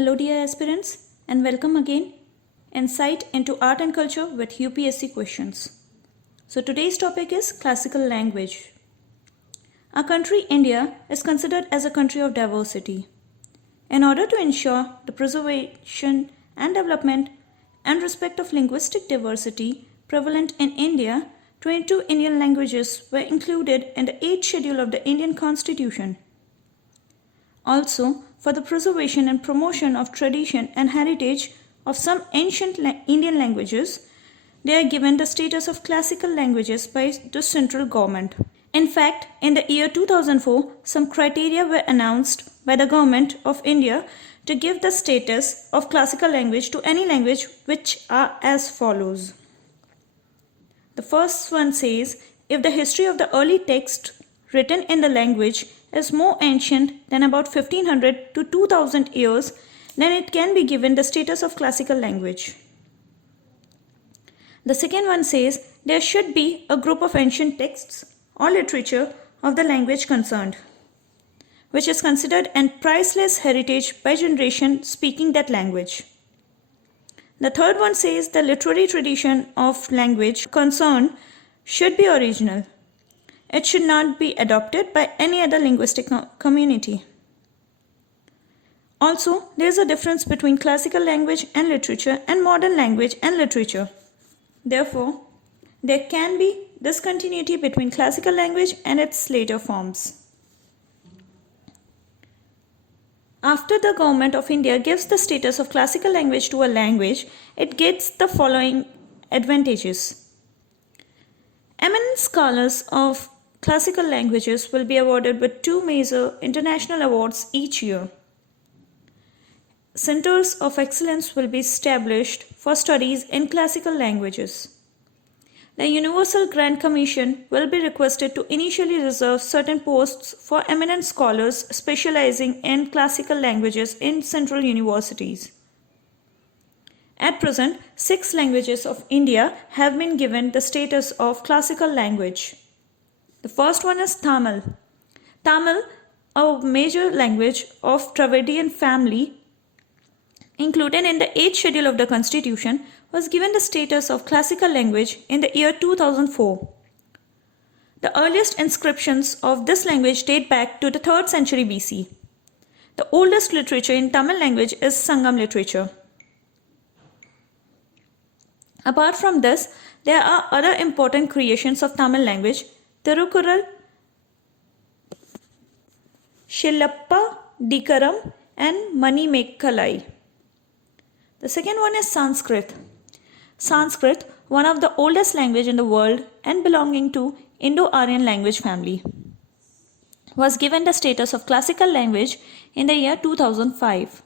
Hello dear aspirants and welcome again. Insight into art and culture with UPSC questions. So today's topic is classical language. Our country India is considered as a country of diversity. In order to ensure the preservation and development and respect of linguistic diversity prevalent in India, 22 Indian languages were included in the 8th schedule of the Indian Constitution. Also, for the preservation and promotion of tradition and heritage of some ancient Indian languages, they are given the status of classical languages by the central government. In fact, in the year 2004, some criteria were announced by the government of India to give the status of classical language to any language, which are as follows. The first one says, if the history of the early text written in the language is more ancient than about 1500 to 2000 years, then it can be given the status of classical language. The second one says there should be a group of ancient texts or literature of the language concerned, which is considered a priceless heritage by generation speaking that language. The third one says the literary tradition of language concerned should be original. It should not be adopted by any other linguistic community. Also, there is a difference between classical language and literature and modern language and literature. Therefore, there can be discontinuity between classical language and its later forms. After the government of India gives the status of classical language to a language, it gets the following advantages. Eminent scholars of classical languages will be awarded with 2 major international awards each year. Centers of excellence will be established for studies in classical languages. The Universal Grand Commission will be requested to initially reserve certain posts for eminent scholars specializing in classical languages in central universities. At present, 6 languages of India have been given the status of classical language. The first one is Tamil. Tamil, a major language of Dravidian family, included in the 8th schedule of the Constitution, was given the status of classical language in the year 2004. The earliest inscriptions of this language date back to the 3rd century BC. The oldest literature in Tamil language is Sangam literature. Apart from this, there are other important creations of Tamil language: Tirukkural, Shillappa Dikaram and Mani Mekkalai. The second one is Sanskrit. Sanskrit, one of the oldest language in the world and belonging to Indo-Aryan language family, was given the status of classical language in the year 2005.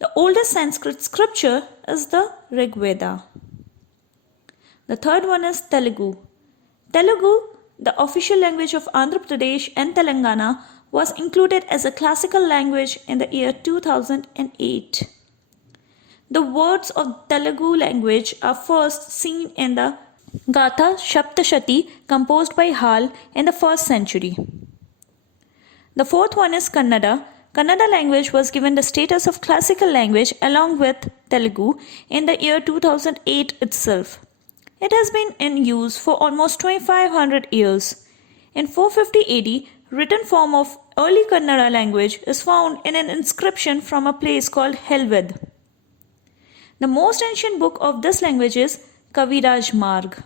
The oldest Sanskrit scripture is the Rig Veda. The third one is Telugu. Telugu, the official language of Andhra Pradesh and Telangana, was included as a classical language in the year 2008. The words of Telugu language are first seen in the Gatha Shaptashati composed by Hal in the 1st century. The fourth one is Kannada. Kannada language was given the status of classical language along with Telugu in the year 2008 itself. It has been in use for almost 2500 years. In 450 AD, written form of early Kannada language is found in an inscription from a place called Helved. The most ancient book of this language is Kaviraj Marg.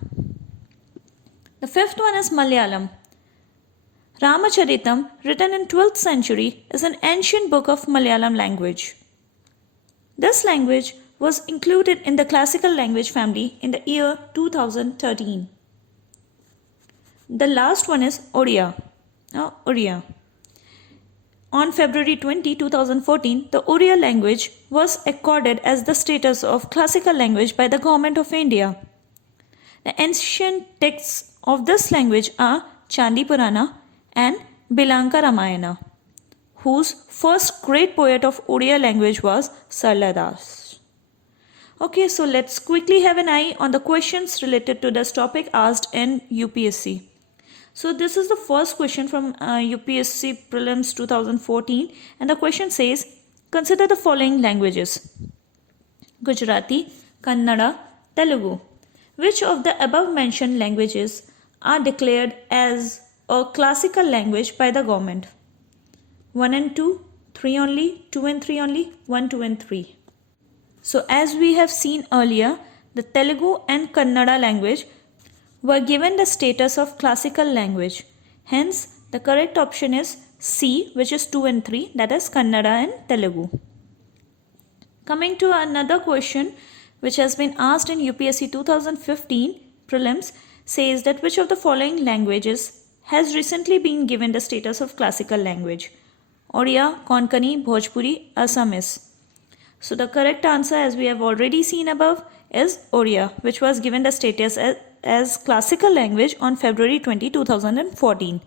The fifth one is Malayalam. Ramacharitam, written in 12th century, is an ancient book of Malayalam language. This language was included in the classical language family in the year 2013. The last one is Odia. On February 20, 2014, the Oriya language was accorded as the status of classical language by the Government of India. The ancient texts of this language are Chandi Purana and Bilanka Ramayana, whose first great poet of Oriya language was Sarla Das. Okay, so let's quickly have an eye on the questions related to this topic asked in UPSC. So this is the first question from UPSC Prelims 2014, and the question says, Consider the following languages: Gujarati, Kannada, Telugu. Which of the above mentioned languages are declared as a classical language by the government? 1 and 2, 3 only, 2 and 3 only, 1, 2 and 3. So as we have seen earlier, the Telugu and Kannada language were given the status of classical language. Hence, the correct option is C, which is 2 and 3, that is Kannada and Telugu. Coming to another question which has been asked in UPSC 2015 prelims, says that which of the following languages has recently been given the status of classical language? Oriya, Konkani, Bhojpuri, Assamese. So the correct answer, as we have already seen above, is Oriya, which was given the status as classical language on February 20, 2014.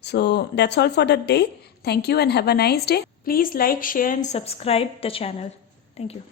So that's all for the day. Thank you and have a nice day. Please like, share and subscribe the channel. Thank you.